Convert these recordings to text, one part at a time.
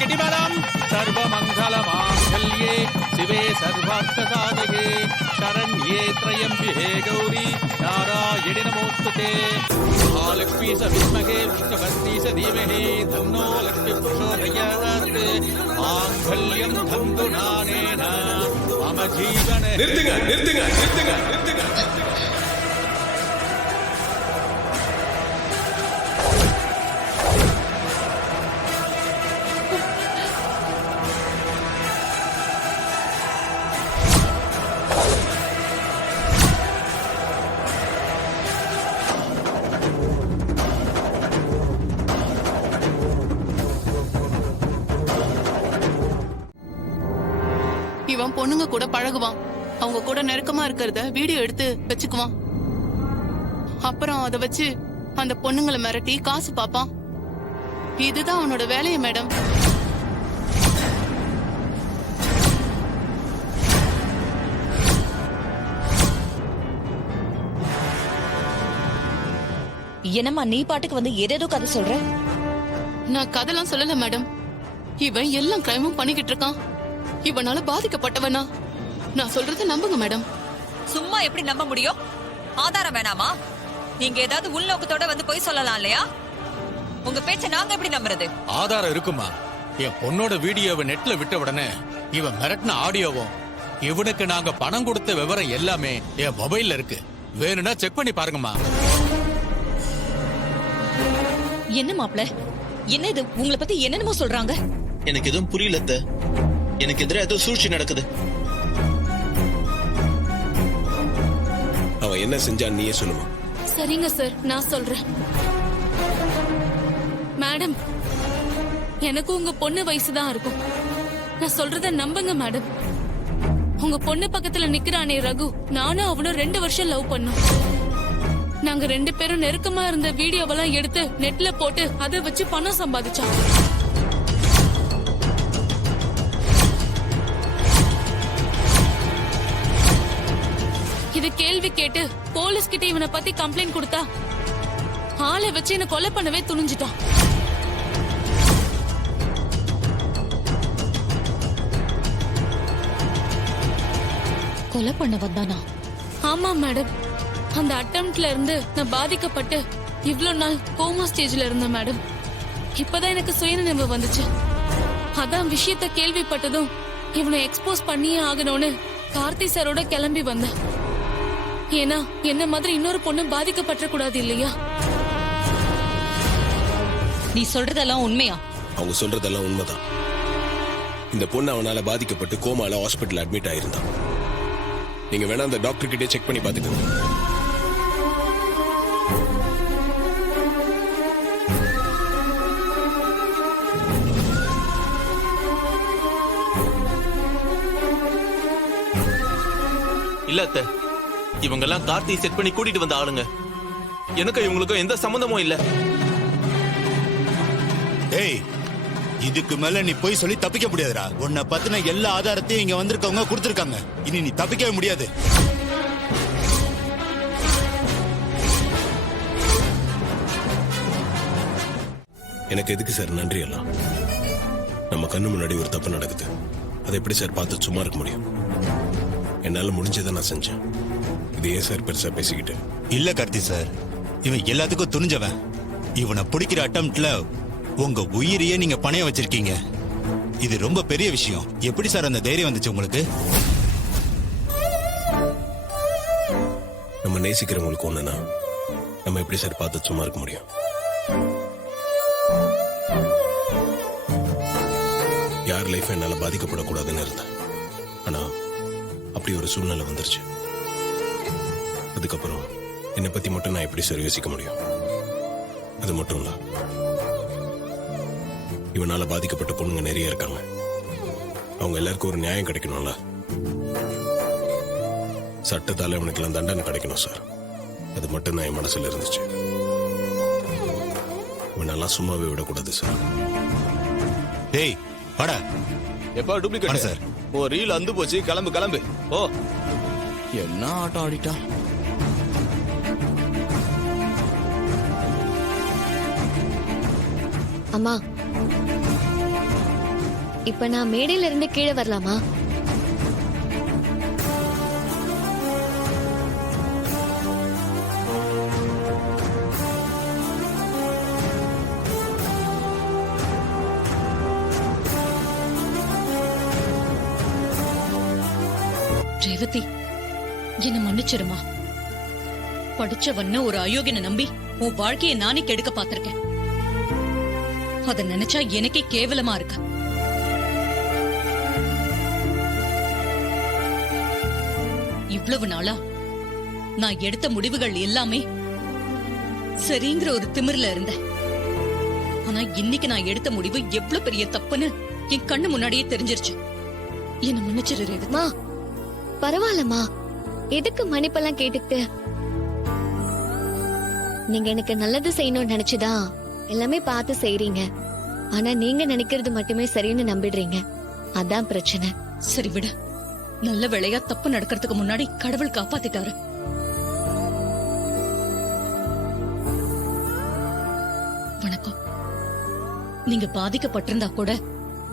கெட்டிமலம் சர்வமங்கலமாங்கல்யே சிவே சர்வார்த்தசாதகே சரண்யே த்ரயம்பிகே கௌரி நாராயணி நமோஸ்துதே மகாலக்ஷ்மீ ச வித்மகே விஷ்ணுபத்னீ ச தீமஹி தன்னோ லக்ஷ்மீ பிரச்சோதயாத் மாங்கல்யம் தந்து நானேன மம ஜீவனே. நிறுத்துங்க. இவன் பொண்ணுங்க கூட பழகுவான், அவங்க கூட நெருக்கமா இருக்கிறத வீடியோ எடுத்து வச்சுக்குவான். அப்புறம் அதை வச்சு அந்த பொண்ணுங்களை மிரட்டி காசு பாப்பான். இதுதான் அவனோட வேலையை மேடம். என்னம்மா நீ பாட்டுக்கு வந்து ஏதேதோ கதை சொல்ற? நான் கதைலாம் சொல்லல மேடம். இவன் எல்லாம் கிரைமும் பண்ணிக்கிட்டு இருக்கான். இவனால பாதிக்கப்பட்டவனா? நான் சொல்றத நம்புங்க மேடம். சும்மா எப்படி நம்ப முடியும்? ஆதாரம் வேணாமா? நீங்க ஏதாவது உள்நோக்கத்தோட வந்து போய் சொல்லலாம் இல்லையா? உங்க பேச்ச நாங்க எப்படி நம்புறது? ஆதாரம் இருக்குமா? என் பொண்ணோட வீடியோவை நெட்ல விட்ட உடனே இவன் மிரட்டின ஆடியோவும் இவனுக்கு நாங்க பணம் கொடுத்த விவரம் எல்லாமே என் மொபைல்ல இருக்கு. வேணும்னா செக் பண்ணி பாருங்கம்மா. என்ன மாப்ள, என்ன இது? உங்களை பத்தி என்னென்னமோ சொல்றாங்க. எனக்கு எதுவும் புரியல. எனக்கு எதிராக ஏதோ சூழ்ச்சி நடக்குது. அவன் என்ன செஞ்சான் நீயே சொல்லுமா? சரிங்க சார், நான் சொல்றேன். மேடம், எனக்கு உங்க பொண்ணு வயசுதான் இருக்கும். நான் சொல்றத நம்புங்க மேடம். உங்க பொண்ணு பக்கத்துல நிக்கிறானே ரகு, நானும் அவனும் 2 வருஷம் லவ் பண்ணோம். நாங்க 2 பேரும் நெருக்கமா இருந்த வீடியோவெல்லாம் எடுத்து நெட்ல போட்டு அதை வச்சு பணம் சம்பாதிச்சோம். இது கேள்வி கேட்டு போலீஸ் கிட்ட இவனை பத்தி கம்ப்ளைண்ட் கொடுத்தா ஆளை வச்சு என்ன கொலை பண்ணவே துணிஞ்சிட்டான். கொலை பண்ண வந்தானா? ஆமா மேடம். அந்த அட்டெம்ப்ட்ல இருந்து நான் பாதிக்கப்பட்டு இவ்ளோ நாள் கோமா ஸ்டேஜ்ல இருந்தேன் மேடம். இப்பதான் எனக்கு சுயநினைவு வந்துச்சு. அதான் விஷயத்த கேள்விப்பட்டதும் இவனை எக்ஸ்போஸ் பண்ணியே ஆகணும்னு கார்த்தி சாரோட கிளம்பி வந்தேன். ஏன்னா என்ன மாதிரி இன்னொரு பொண்ணு பாதிக்கப்பட்ட கூடாது இல்லையா? நீ சொல்றதெல்லாம் உண்மையா? அவங்க சொல்றதெல்லாம் உண்மைதான். இந்த பொண்ணு அவனால பாதிக்கப்பட்டு கோமால ஹாஸ்பிட்டல் அட்மிட் ஆயிருந்தான். நீங்க வேணா அந்த டாக்டர் கிட்டே செக் பண்ணி பாத்துக்கோங்க. இல்ல அத்தை, இவங்க எல்லாம் கார்த்தி செட் பண்ணி கூட்டிட்டு வந்த ஆளுங்க. எனக்கு இவங்களுக்கும் எந்த சம்பந்தமும் இல்ல. ஏய், இதுக்கு மேல நீ போய் சொல்லி தப்பிக்க முடியாதுடா. உன்னை பத்தின எல்லா ஆதாரத்தையும் இங்க வந்திருக்கவங்க கொடுத்திருக்காங்க. இனி நீ தப்பிக்கவே முடியாது. எனக்கு எதுக்கு சார் நன்றி எல்லாம்? நம்ம கண்ணு முன்னாடி ஒரு தப்பு நடக்குது, அதை எப்படி சார் பார்த்து சும்மா இருக்க முடியும்? என்னால முடிஞ்சதை நான் செஞ்சேன். இது ஏன் சார் பெருசா பேசிக்கிட்டு? இல்ல கார்த்தி சார், இவன் எல்லாத்துக்கும் துணிஞ்சவன். இவனை பிடிக்கிற அட்டம்ப்ட்ல உங்க உயிரையே நீங்க பணைய வச்சிருக்கீங்க. இது ரொம்ப பெரிய விஷயம். எப்படி சார் அந்த தைரியம் வந்துச்சு உங்களுக்கு? நம்ம நேசிக்கிறவங்களுக்கு ஒண்ணுனா நம்ம எப்படி சார் பார்த்து சும்மா இருக்க முடியும்? யார் லைஃப் என்னால பாதிக்கப்படக்கூடாதுன்னு இருந்தேன். ஆனா அப்படி ஒரு சூழ்நிலை வந்துருச்சு. அதுக்கப்புறம் என்னை பத்தி மட்டும் நான் எப்படி சார் யோசிக்க முடியும்? அது மட்டும் இல்ல, இவனால பாதிக்கப்பட்ட பொண்ணுங்க நிறைய இருக்காங்க. அவங்க எல்லாருக்கும் ஒரு நியாயம் கிடைக்கணும்ல. சட்டத்தால இவனுக்கெல்லாம் தண்டனை கிடைக்கணும் சார். அது மட்டும் தான் என் மனசுல இருந்துச்சு. இவனெல்லாம் சும்மாவே விடக்கூடாது சார். டேய் வாடா. எப்பா டூப்ளிகேட் சார்? ஓ ரீல் அந்து போச்சு. கிளம்பு கிளம்பு. ஓ என்ன ஆட்டம் ஆடிட்டா? அம்மா, இப்ப நான் மேடையில இருந்து கீழே வரலாமா? ரேவதி, என்ன மன்னிச்சிருமா. படிச்சவன்னு ஒரு அயோக்கியனை நம்பி உன் வாழ்க்கையை நானே கெடுக்க பார்த்திருக்கேன். அத நினைச்சா எனக்கே கேவலமா இருக்கு. இவ்வளவு நாளா நான் எடுத்த முடிவுகள் எல்லாமே சரிங்கிற ஒரு திமிர்ல இருந்தேன். ஆனா இன்னைக்கு நான் எடுத்த முடிவு எவ்வளவு பெரிய தப்புன்னு என் கண்ணு முன்னாடியே தெரிஞ்சிருச்சு. என்ன மன்னிச்சிரு ரேவதி. அம்மா, பரவாயில்லம்மா, எதுக்கு மன்னிப்பெல்லாம் கேட்டுக்கிட்டு? நீங்க எனக்கு நல்லது செய்யணும்னு நினைச்சுதான் எல்லாமே பார்த்து செய்றீங்க. ஆனா நீங்க நினைக்கிறது மட்டுமே சரின்னு நம்பிடுறீங்க. அதான் பிரச்சனை. சரி விடு. நல்ல வேளையா தப்பு நடக்கிறதுக்கு முன்னாடி கடவுள் காப்பாத்திட்டாரு. வணக்கம். நீங்க பாதிக்கப்பட்டிருந்தா கூட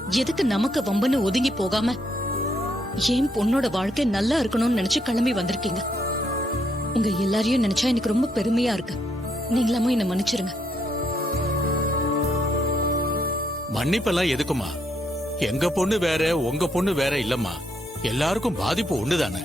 எதுக்கு நமக்கு வம்புன்னு ஒதுங்கி போகாம ஏன் பொண்ணோட வாழ்க்கை நல்லா இருக்கணும்னு நினைச்சு கிளம்பி வந்திருக்கீங்க. உங்க எல்லாரையும் நினைச்சா எனக்கு ரொம்ப பெருமையா இருக்கு. நீங்களாம என்ன மன்னிச்சிருங்க. மன்னிப்பெல்லாம் எதுக்குமா? எங்க பொண்ணு வேற, உங்க பொண்ணு வேற இல்லம்மா. எல்லாருக்கும் பாதிப்பு ஒண்ணுதானே.